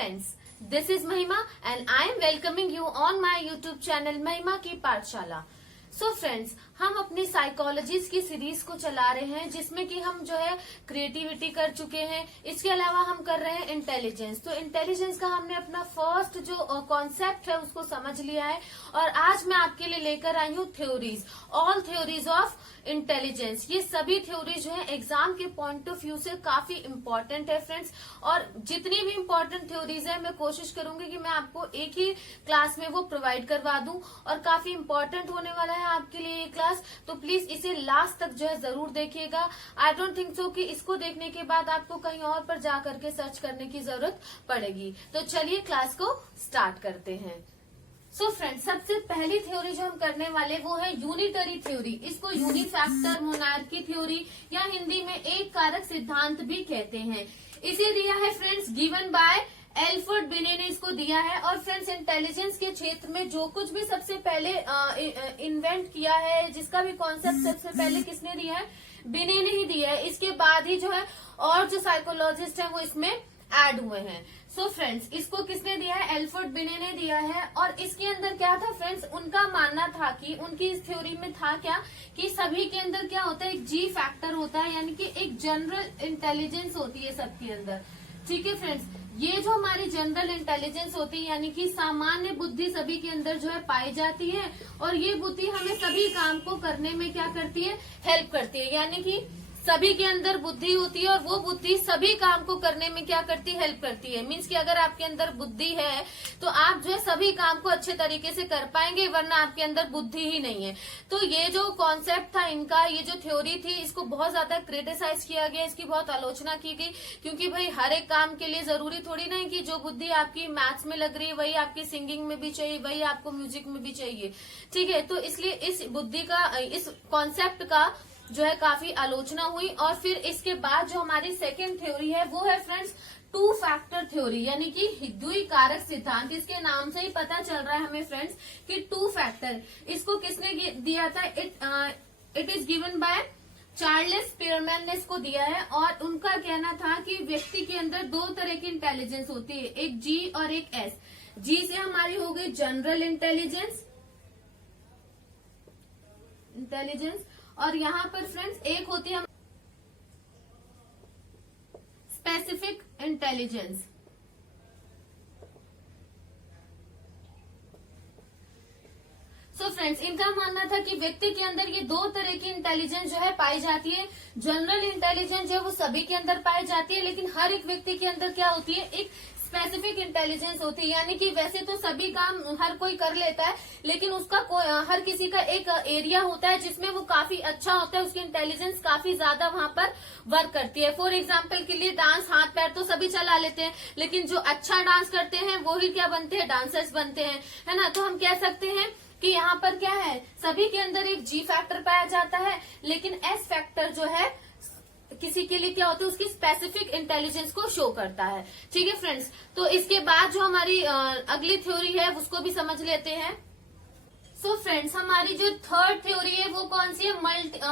friends, this is Mahima and I am welcoming you on my YouTube channel महिमा की पाठशाला। So friends, हम अपनी साइकोलॉजीज की सीरीज को चला रहे हैं जिसमें कि हम जो है क्रिएटिविटी कर चुके हैं। इसके अलावा हम कर रहे हैं इंटेलिजेंस। तो इंटेलिजेंस का हमने अपना फर्स्ट जो कॉन्सेप्ट है उसको समझ लिया है और आज मैं आपके लिए लेकर आई हूँ theories, all theories of intelligence. ये सभी थ्योरी जो है एग्जाम के पॉइंट ऑफ व्यू से काफी इंपॉर्टेंट है फ्रेंड्स। और जितनी भी इंपॉर्टेंट थ्योरीज है मैं कोशिश करूंगी कि मैं आपको एक ही क्लास में वो प्रोवाइड करवा दूं और काफी इंपॉर्टेंट होने वाला है आपके लिए ये क्लास। तो प्लीज इसे लास्ट तक जो है जरूर देखिएगा। आई डोंट थिंक सो कि इसको देखने के बाद आपको कहीं और पर जा करके सर्च करने की जरूरत पड़ेगी। तो चलिए क्लास को स्टार्ट करते हैं। सो फ्रेंड्स, सबसे पहली थ्योरी जो हम करने वाले वो है यूनिटरी थ्योरी। इसको यूनिफैक्टर मोनार्की थ्योरी या हिंदी में एक कारक सिद्धांत भी कहते हैं। इसे दिया है फ्रेंड्स गिवन बाय एल्फ्रेड बिने ने इसको दिया है। और फ्रेंड्स, इंटेलिजेंस के क्षेत्र में जो कुछ भी सबसे पहले इन्वेंट किया है, जिसका भी कॉन्सेप्ट सबसे पहले किसने दिया है, बिने ने ही दिया है। इसके बाद ही जो है और जो साइकोलॉजिस्ट है वो इसमें ऐड हुए हैं। सो फ्रेंड्स, इसको किसने दिया है, एल्फ्रेड बिने ने दिया है। और इसके अंदर क्या था फ्रेंड्स, उनका मानना था कि उनकी इस थ्योरी में था क्या कि सभी के अंदर क्या होता है, एक जी फैक्टर होता है, यानी कि एक जनरल इंटेलिजेंस होती है सबके अंदर। ठीक है फ्रेंड्स, ये जो हमारी जनरल इंटेलिजेंस होती है यानी कि सामान्य बुद्धि सभी के अंदर जो है पाई जाती है और ये बुद्धि हमें सभी काम को करने में क्या करती है, हेल्प करती है। यानी कि सभी के अंदर बुद्धि होती है और वो बुद्धि सभी काम को करने में क्या करती है, हेल्प करती है। मीन्स कि अगर आपके अंदर बुद्धि है तो आप जो है सभी काम को अच्छे तरीके से कर पाएंगे, वरना आपके अंदर बुद्धि ही नहीं है। तो ये जो कॉन्सेप्ट था इनका, ये जो थ्योरी थी, इसको बहुत ज्यादा क्रिटिसाइज किया गया, इसकी बहुत आलोचना की गई। क्योंकि भाई हर एक काम के लिए जरूरी थोड़ी ना है कि जो बुद्धि आपकी मैथ्स में लग रही है वही आपकी सिंगिंग में भी चाहिए, वही आपको म्यूजिक में भी चाहिए। ठीक है, तो इसलिए इस बुद्धि का, इस कॉन्सेप्ट का जो है काफी आलोचना हुई। और फिर इसके बाद जो हमारी सेकेंड थ्योरी है वो है फ्रेंड्स टू फैक्टर थ्योरी, यानी कि द्विकारक सिद्धांत। इसके नाम से ही पता चल रहा है हमें फ्रेंड्स कि टू फैक्टर। इसको किसने दिया था, it is given by Charles Spearman ने इसको दिया है। और उनका कहना था कि व्यक्ति के अंदर दो तरह की इंटेलिजेंस होती है, एक जी और एक एस। जी से हमारी हो गई जनरल इंटेलिजेंस और यहाँ पर फ्रेंड्स एक होती है स्पेसिफिक इंटेलिजेंस। सो फ्रेंड्स, इनका मानना था कि व्यक्ति के अंदर ये दो तरह की इंटेलिजेंस जो है पाई जाती है। जनरल इंटेलिजेंस जो है वो सभी के अंदर पाई जाती है, लेकिन हर एक व्यक्ति के अंदर क्या होती है, एक स्पेसिफिक इंटेलिजेंस होती है। यानी कि वैसे तो सभी काम हर कोई कर लेता है, लेकिन उसका हर किसी का एक एरिया होता है जिसमें वो काफी अच्छा होता है, उसकी इंटेलिजेंस काफी ज्यादा वहां पर वर्क करती है। फॉर एग्जाम्पल के लिए डांस, हाथ पैर तो सभी चला लेते हैं, लेकिन जो अच्छा डांस करते हैं वो ही क्या बनते हैं, डांसर्स बनते हैं, है ना। तो हम कह सकते हैं कि यहाँ पर क्या है, सभी के अंदर एक जी फैक्टर पाया जाता है, लेकिन एस फैक्टर जो है किसी के लिए क्या होता है, उसकी स्पेसिफिक इंटेलिजेंस को शो करता है। ठीक है फ्रेंड्स, तो इसके बाद जो हमारी अगली थ्योरी है उसको भी समझ लेते हैं। सो फ्रेंड्स, हमारी जो थर्ड थ्योरी है वो कौन सी है,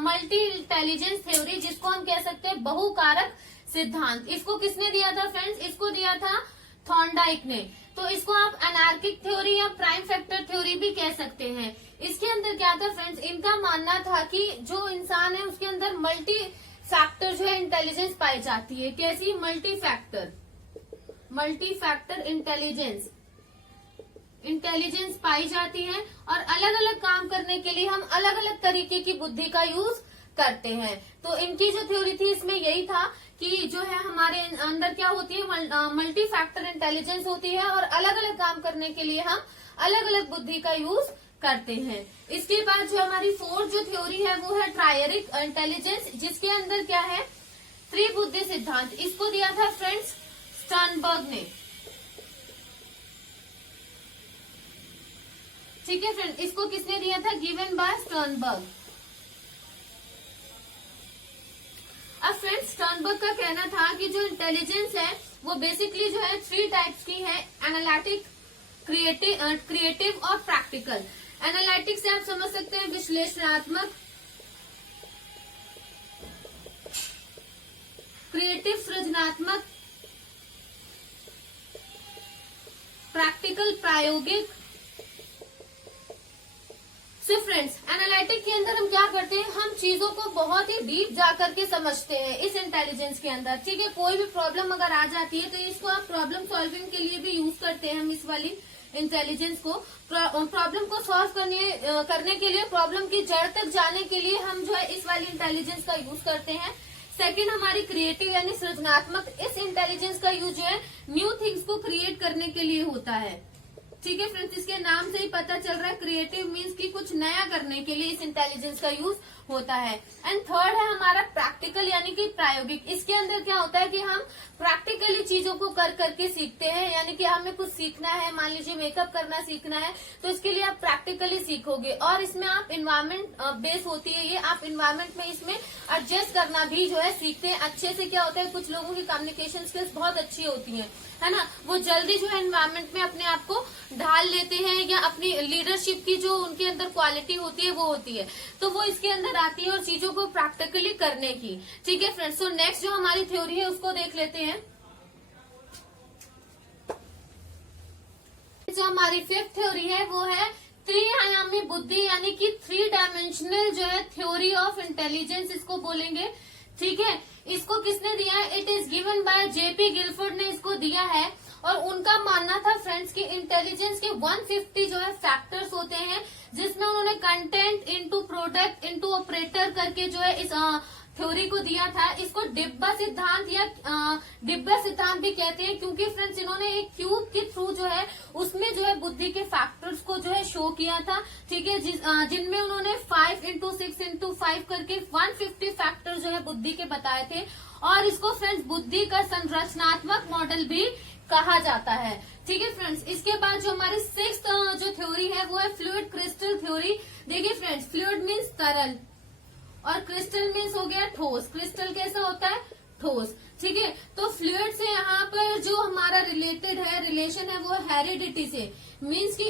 मल्टी इंटेलिजेंस थ्योरी, जिसको हम कह सकते हैं बहुकारक सिद्धांत। इसको किसने दिया था फ्रेंड्स, इसको दिया था थॉर्नडाइक ने। तो इसको आप अनार्किक थ्योरी या प्राइम फैक्टर थ्योरी भी कह सकते हैं। इसके अंदर क्या था फ्रेंड्स, इनका मानना था कि जो इंसान है उसके अंदर मल्टी फैक्टर जो है इंटेलिजेंस पाई जाती है। कैसी, मल्टी फैक्टर इंटेलिजेंस पाई जाती है और अलग अलग काम करने के लिए हम अलग अलग तरीके की बुद्धि का यूज करते हैं। तो इनकी जो थ्योरी थी इसमें यही था कि जो है हमारे अंदर क्या होती है, मल्टी फैक्टर इंटेलिजेंस होती है और अलग अलग काम करने के लिए हम अलग अलग बुद्धि का यूज करते हैं। इसके बाद जो हमारी फोर्थ जो थ्योरी है वो है ट्रायरिक इंटेलिजेंस, जिसके अंदर क्या है, त्रिबुद्धि सिद्धांत। इसको दिया था फ्रेंड्स स्टर्नबर्ग ने। ठीक है फ्रेंड, इसको किसने दिया था, गिवन बाय स्टर्नबर्ग। अब फ्रेंड्स, स्टर्नबर्ग का कहना था कि जो इंटेलिजेंस है वो बेसिकली जो है थ्री टाइप्स की है, एनालिटिक, क्रिएटिव और प्रैक्टिकल। एनालिटिक से आप समझ सकते हैं विश्लेषणात्मक, क्रिएटिव सृजनात्मक, प्रैक्टिकल प्रायोगिक। सो फ्रेंड्स, एनालिटिक के अंदर हम क्या करते हैं, हम चीजों को बहुत ही डीप जा करके समझते हैं इस इंटेलिजेंस के अंदर। ठीक है, कोई भी प्रॉब्लम अगर आ जाती है तो इसको आप प्रॉब्लम सॉल्विंग के लिए भी यूज करते हैं हम इस वाली इंटेलिजेंस को। प्रॉब्लम को सॉल्व करने के लिए, प्रॉब्लम की जड़ तक जाने के लिए हम जो है इस वाली इंटेलिजेंस का यूज करते हैं। सेकंड, हमारी क्रिएटिव यानी सृजनात्मक, इस इंटेलिजेंस का यूज जो है न्यू थिंग्स को क्रिएट करने के लिए होता है। ठीक है फ्रेंड्स, इसके नाम से ही पता चल रहा है, क्रिएटिव मीन्स कि कुछ नया करने के लिए इस इंटेलिजेंस का यूज होता है। एंड थर्ड है हमारा प्रैक्टिकल यानी कि प्रायोगिक। इसके अंदर क्या होता है कि हम प्रैक्टिकली चीजों को कर करके सीखते हैं, यानी कि हमें कुछ सीखना है, मान लीजिए मेकअप करना सीखना है, तो इसके लिए आप प्रैक्टिकली सीखोगे। और इसमें आप इन्वायरमेंट बेस होती है ये, आप इन्वायरमेंट में इसमें एडजस्ट करना भी जो है सीखते हैं अच्छे से। क्या होता है, कुछ लोगों की कम्युनिकेशन स्किल्स बहुत अच्छी होती है ना, वो जल्दी जो है एनवायरमेंट में अपने आप को ढाल लेते हैं, या अपनी लीडरशिप की जो उनके अंदर क्वालिटी होती है वो होती है, तो वो इसके अंदर आती है, और चीजों को प्रैक्टिकली करने की। ठीक है फ्रेंड्स, तो नेक्स्ट जो हमारी थ्योरी है उसको देख लेते हैं। जो हमारी फिफ्थ थ्योरी है वो है त्रिआयामी बुद्धि, यानी कि 3 डायमेंशनल जो है थ्योरी ऑफ इंटेलिजेंस इसको बोलेंगे। ठीक है, इसको किसने दिया है, it is given by JP Guilford ने इसको दिया है। और उनका मानना था फ्रेंड्स कि इंटेलिजेंस के 150 जो है फैक्टर्स होते हैं, जिसमें उन्होंने content into product into operator करके जो है इस थ्योरी को दिया था। इसको डिब्बा सिद्धांत या डिब्बा सिद्धांत भी कहते हैं, क्योंकि फ्रेंड्स इन्होंने एक क्यूब के थ्रू जो है उसमें जो है बुद्धि के फैक्टर्स को जो है शो किया था। ठीक है, जिनमें उन्होंने 5 into 6 into 5 करके 150 फैक्टर जो है बुद्धि के बताए थे। और इसको फ्रेंड्स बुद्धि का संरचनात्मक मॉडल भी कहा जाता है। ठीक है फ्रेंड्स, इसके बाद जो हमारी 6th जो थ्योरी है वो है फ्लूइड क्रिस्टल थ्योरी। देखिए फ्रेंड्स, फ्लूइड मीन्स तरल और क्रिस्टल मीन्स हो गया ठोस। क्रिस्टल कैसा होता है, ठोस। ठीक है, तो फ्लूइड से यहाँ पर जो हमारा रिलेटेड है, रिलेशन है वो हेरिडिटी से, मीन्स कि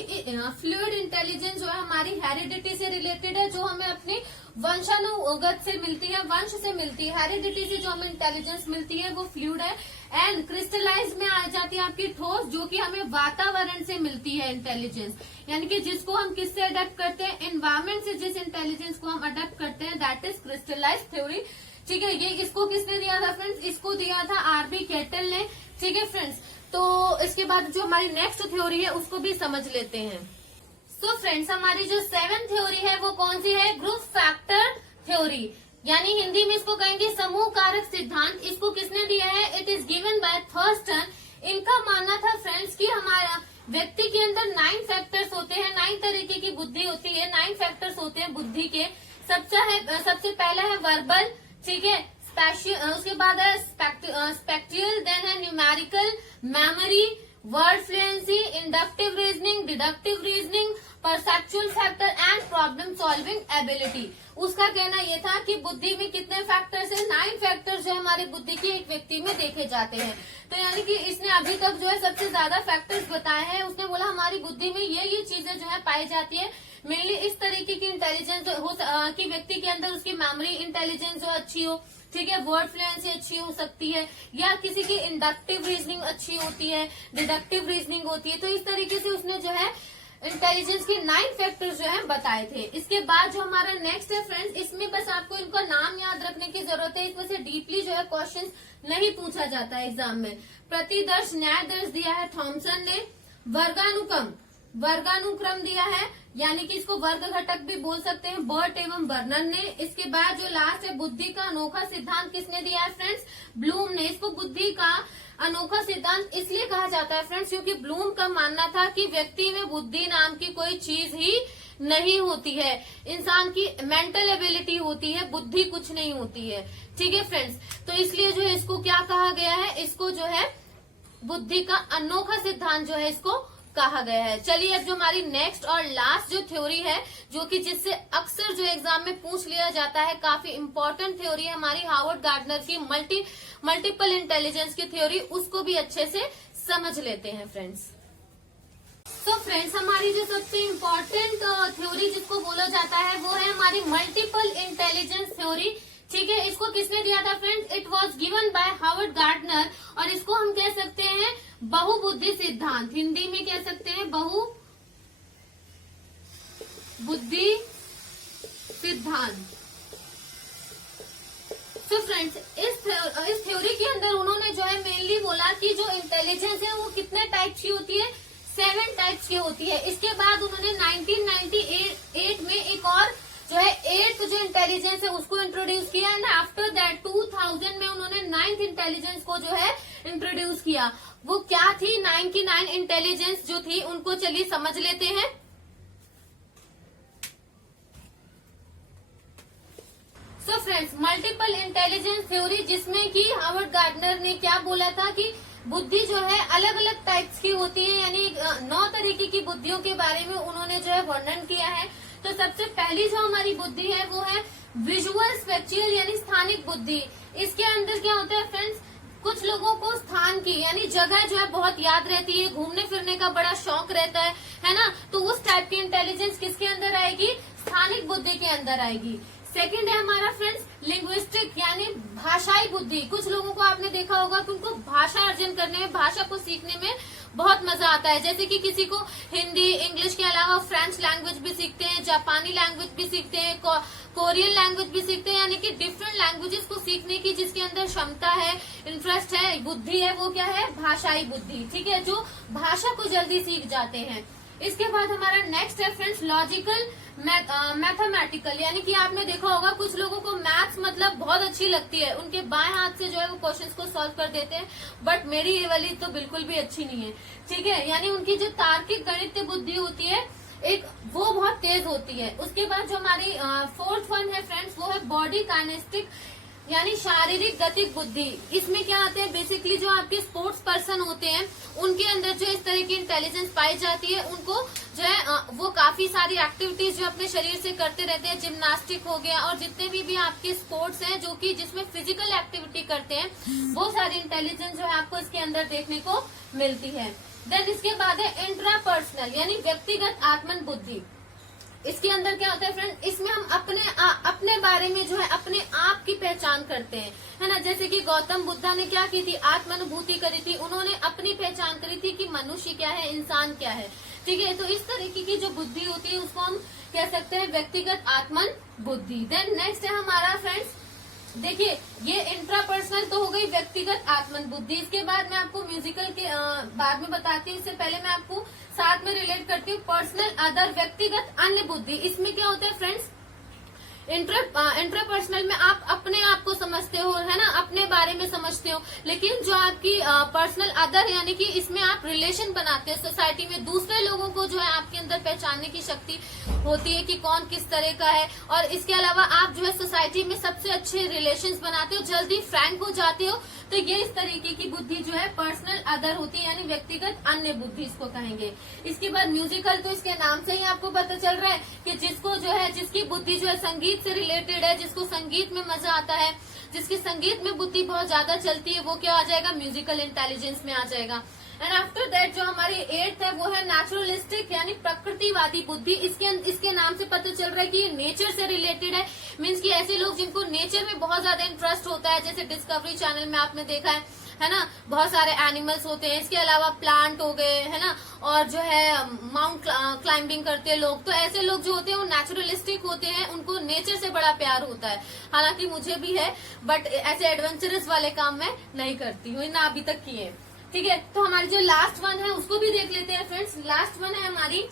फ्लूइड इंटेलिजेंस जो है हमारी हेरिडिटी से रिलेटेड है, जो हमें अपनी वंशानुगत से मिलती है, वंश से मिलती है। हेरिडिटी से जो हमें इंटेलिजेंस मिलती है वो फ्लूइड है। एंड क्रिस्टलाइज में आ जाती है आपकी ठोस, जो कि हमें वातावरण से मिलती है इंटेलिजेंस, यानी कि जिसको हम किससे अडेप्ट करते हैं, एनवायरमेंट से जिस इंटेलिजेंस को हम अडेप्ट करते हैं, दैट इज क्रिस्टलाइज थ्योरी। ठीक है, ये इसको किसने दिया था फ्रेंड्स, इसको दिया था आरबी केटल ने। ठीक है फ्रेंड्स, तो इसके बाद जो हमारी नेक्स्ट थ्योरी है उसको भी समझ लेते हैं। सो फ्रेंड्स, हमारी जो 7th थ्योरी है वो कौन सी है, ग्रुप फैक्टर थ्योरी, यानी हिंदी में इसको कहेंगे समूह कारक सिद्धांत। इसको किसने दिया है, it is given bye Thurston. इनका मानना था फ्रेंड्स कि हमारा व्यक्ति के अंदर 9 फैक्टर्स होते हैं, 9 तरीके की बुद्धि होती है, 9 फैक्टर्स होते हैं बुद्धि के। सबसे पहला है वर्बल, ठीक है, उसके बाद है स्पेक्ट्रियल, देन है numerical, memory, word fluency, inductive reasoning, deductive reasoning, perceptual factor and problem solving ability. उसका कहना यह था कि बुद्धि में कितने फैक्टर्स हैं, 9 फैक्टर्स जो हमारी बुद्धि के एक व्यक्ति में देखे जाते हैं। तो यानी कि इसने अभी तक जो है सबसे ज्यादा फैक्टर्स बताए हैं। उसने बोला हमारी बुद्धि में ये चीजें जो है पाई जाती है। मेनली इस तरीके की इंटेलिजेंस हो कि व्यक्ति के अंदर उसकी मेमोरी इंटेलिजेंस जो अच्छी हो, ठीक है, वर्ड फ्लुएंसी अच्छी हो सकती है, या किसी की इंडक्टिव रीजनिंग अच्छी होती है, डिडक्टिव रीजनिंग होती है। तो इस तरीके से उसने जो है इंटेलिजेंस के 9 फैक्टर्स जो है बताए थे। इसके बाद जो हमारा नेक्स्ट है फ्रेंड्स, इसमें बस आपको इनका नाम याद रखने की जरूरत है, इसमें से डीपली जो है क्वेश्चन नहीं पूछा जाता है एग्जाम में। प्रतिदर्श न्यायदर्श दिया है थॉमसन ने। वर्गानुक्रम दिया है, यानी कि इसको वर्ग घटक भी बोल सकते हैं, बर्ट एवं बर्नर ने। इसके बाद जो लास्ट है बुद्धि का अनोखा सिद्धांत किसने दिया है फ्रेंड्स, ब्लूम ने। इसको बुद्धि का अनोखा सिद्धांत इसलिए कहा जाता है फ्रेंड्स क्योंकि ब्लूम का मानना था कि व्यक्ति में बुद्धि नाम की कोई चीज ही नहीं होती है, इंसान की मेंटल एबिलिटी होती है, बुद्धि कुछ नहीं होती है। ठीक है फ्रेंड्स, तो इसलिए जो है इसको क्या कहा गया है, इसको जो है बुद्धि का अनोखा सिद्धांत जो है इसको कहा गया है। चलिए अब जो हमारी नेक्स्ट और लास्ट जो थ्योरी है, जो कि जिससे अक्सर जो एग्जाम में पूछ लिया जाता है, काफी इंपॉर्टेंट थ्योरी है हमारी हार्वर्ड गार्डनर की मल्टीपल इंटेलिजेंस की थ्योरी, उसको भी अच्छे से समझ लेते हैं फ्रेंड्स। तो फ्रेंड्स, हमारी जो सबसे इम्पोर्टेंट थ्योरी जिसको बोला जाता है वो है हमारी मल्टीपल इंटेलिजेंस थ्योरी। ठीक है, इसको किसने दिया था friends, it was given by Harvard gardener, और इसको हम कह सकते हैं बहुबुद्धि सिद्धांत, हिंदी में कह सकते हैं बहुबुद्धि सिद्धांत। तो फ्रेंड्स इस थ्योरी के अंदर उन्होंने जो है मेनली बोला कि जो इंटेलिजेंस है वो कितने टाइप्स की होती है, 7 टाइप्स की होती है। इसके बाद उन्होंने 1998 में एक और जो है 8th जो इंटेलिजेंस है उसको इंट्रोड्यूस किया एंड आफ्टर दैट 2000 में उन्होंने 9th इंटेलिजेंस को जो है इंट्रोड्यूस किया। वो क्या थी 9 की 9 इंटेलिजेंस जो थी उनको चलिए समझ लेते हैं। So friends multiple intelligence theory, जिसमें कि हार्वर्ड गार्डनर ने क्या बोला था कि बुद्धि जो है अलग अलग टाइप्स की होती है, यानी 9 तरीके की बुद्धियों के बारे में उन्होंने जो है वर्णन किया है। तो सबसे पहली जो हमारी बुद्धि है वो है विजुअल स्पेक्चुअल यानी स्थानिक बुद्धि। इसके अंदर क्या होता है फ्रेंड्स, कुछ लोगों को स्थान की यानी जगह जो है बहुत याद रहती है, घूमने फिरने का बड़ा शौक रहता है ना, तो उस टाइप की इंटेलिजेंस किसके अंदर आएगी, स्थानिक बुद्धि के अंदर आएगी। सेकंड है हमारा फ्रेंड्स लिंग्विस्टिक यानी भाषाई बुद्धि। कुछ लोगों को आपने देखा होगा कि उनको भाषा अर्जन करने में, भाषा को सीखने में बहुत मजा आता है। जैसे कि किसी को हिंदी इंग्लिश के अलावा फ्रेंच लैंग्वेज भी सीखते हैं, जापानी लैंग्वेज भी सीखते हैं, कोरियन लैंग्वेज भी सीखते हैं, यानी कि डिफरेंट लैंग्वेजेस को सीखने की जिसके अंदर क्षमता है, इंटरेस्ट है, बुद्धि है, वो क्या है, भाषाई बुद्धि। ठीक है, जो भाषा को जल्दी सीख जाते हैं। इसके बाद हमारा नेक्स्ट है फ्रेंड्स लॉजिकल मैथमेटिकल, यानी कि आपने देखा होगा कुछ लोगों को मैथ्स मतलब बहुत अच्छी लगती है, उनके बाएं हाथ से जो है वो क्वेश्चंस को सॉल्व कर देते हैं, बट मेरी ये वाली तो बिल्कुल भी अच्छी नहीं है। ठीक है, यानी उनकी जो तार्किक गणितीय बुद्धि होती है एक, वो बहुत तेज होती है। उसके बाद जो हमारी 4th वन है फ्रेंड्स वो है बॉडी काइनेस्टिक यानी शारीरिक गतिक बुद्धि। इसमें क्या आते हैं, बेसिकली जो आपके स्पोर्ट्स पर्सन होते हैं उनके अंदर जो इस तरह की इंटेलिजेंस पाई जाती है, उनको जो है वो काफी सारी एक्टिविटीज जो अपने शरीर से करते रहते हैं, जिम्नास्टिक हो गया और जितने भी आपके स्पोर्ट्स हैं जो कि जिसमें फिजिकल एक्टिविटी करते हैं, वो सारी इंटेलिजेंस जो है आपको इसके अंदर देखने को मिलती है। देन इसके बाद है इंट्रापर्सनल यानी व्यक्तिगत आत्मन बुद्धि। इसके अंदर क्या होता है फ्रेंड, इसमें हम अपने बारे में जो है अपने आप की पहचान करते हैं, है ना। जैसे कि गौतम बुद्धा ने क्या की थी, आत्मानुभूति करी थी, उन्होंने अपनी पहचान करी थी कि मनुष्य क्या है, इंसान क्या है। ठीक है, तो इस तरीके की जो बुद्धि होती है उसको हम कह सकते हैं व्यक्तिगत आत्मन बुद्धि। देन नेक्स्ट है हमारा फ्रेंड्स, देखिए ये इंट्रापर्सनल तो हो गई व्यक्तिगत आत्मन बुद्धि। इसके बाद मैं आपको म्यूजिकल के बाद में बताती हूँ, इससे पहले मैं आपको साथ में रिलेट करती हूँ पर्सनल अदर व्यक्तिगत अन्य बुद्धि। इसमें क्या होता है फ्रेंड्स, इंट्रापर्सनल में आप अपने आप को समझते हो, है ना, अपने बारे में समझते हो, लेकिन जो आपकी पर्सनल अदर यानी कि इसमें आप रिलेशन बनाते हो सोसाइटी में, दूसरे लोगों को जो है आपके अंदर पहचानने की शक्ति होती है कि कौन किस तरह का है, और इसके अलावा आप जो है सोसाइटी में सबसे अच्छे रिलेशंस बनाते हो, जल्दी फ्रैंक हो जाते हो। तो ये इस तरीके की बुद्धि जो है पर्सनल अदर होती है, यानी व्यक्तिगत अन्य बुद्धि इसको कहेंगे। इसके बाद म्यूजिकल, तो इसके नाम से ही आपको पता चल रहा है कि जिसको जो है, जिसकी बुद्धि जो है संगीत से रिलेटेड है, जिसको संगीत में मजा आता है, जिसकी संगीत में बुद्धि बहुत ज्यादा चलती है, वो क्या आ जाएगा, म्यूजिकल इंटेलिजेंस में आ जाएगा। एंड आफ्टर दैट जो हमारी 8th है वो है नेचुरलिस्टिक यानी प्रकृतिवादी बुद्धि। इसके नाम से पता चल रहा है कि ये नेचर से रिलेटेड है, मीन्स कि ऐसे लोग जिनको नेचर में बहुत ज्यादा इंटरेस्ट होता है, जैसे डिस्कवरी चैनल में आपने देखा है ना, बहुत सारे एनिमल्स होते हैं, इसके अलावा प्लांट हो गए, है ना, और जो है माउंट क्लाइंबिंग करते हैं लोग, तो ऐसे लोग जो होते हैं वो नेचुरलिस्टिक होते हैं, उनको नेचर से बड़ा प्यार होता है। हालांकि मुझे भी है, बट ऐसे एडवेंचरस वाले काम मैं नहीं करती हूँ, ना अभी तक किए। ठीक है, तो हमारी जो लास्ट वन है उसको भी देख लेते हैं फ्रेंड्स। लास्ट वन है हमारी,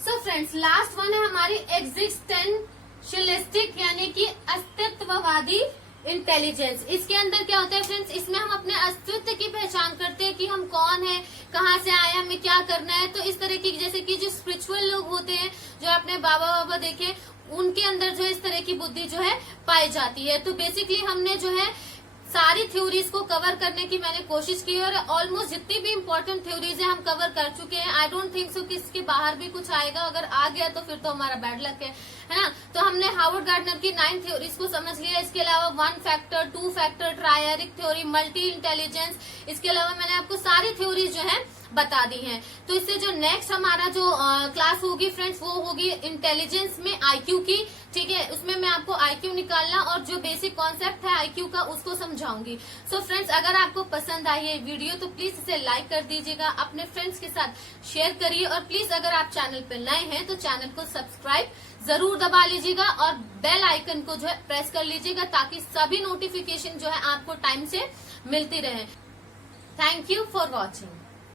फ्रेंड्स लास्ट वन है हमारी एग्जिस्टेंशियलिस्टिक यानी कि अस्तित्ववादी इंटेलिजेंस। इसके अंदर क्या होता है फ्रेंड्स, इसमें हम अपने अस्तित्व की पहचान करते हैं कि हम कौन है, कहाँ से आए, हमें क्या करना है। तो इस तरह की, जैसे कि जो स्पिरिचुअल लोग होते हैं, जो अपने बाबा देखे, उनके अंदर जो इस तरह की बुद्धि जो है पाई जाती है। तो बेसिकली हमने जो है सारी थ्योरीज को कवर करने की मैंने कोशिश की है, और ऑलमोस्ट जितनी भी इम्पोर्टेंट थ्योरीज है हम कवर कर चुके हैं। आई डोंट थिंक सो कि इसके बाहर भी कुछ आएगा, अगर आ गया तो फिर तो हमारा बैड लक है ना। तो हमने हार्वर्ड गार्डनर की 9 थ्योरीज को समझ लिया। इसके अलावा 1 factor, 2 factor, triarchic theory, multi intelligence, इसके अलावा मैंने आपको सारी थ्योरीज जो है बता दी हैं। तो इससे जो नेक्स्ट हमारा जो क्लास होगी फ्रेंड्स, वो होगी इंटेलिजेंस में आईक्यू की। ठीक है, उसमें मैं आपको आईक्यू निकालना और जो बेसिक कॉन्सेप्ट है आईक्यू का उसको समझाऊंगी। सो फ्रेंड्स, अगर आपको पसंद आई है वीडियो तो प्लीज इसे लाइक कर दीजिएगा, अपने फ्रेंड्स के साथ शेयर करिए और प्लीज अगर आप चैनल पर नए हैं तो चैनल को सब्सक्राइब जरूर दबा लीजिएगा और बेल आइकन को जो है प्रेस कर लीजिएगा ताकि सभी नोटिफिकेशन जो है आपको टाइम से मिलती रहे। Thank you for watching.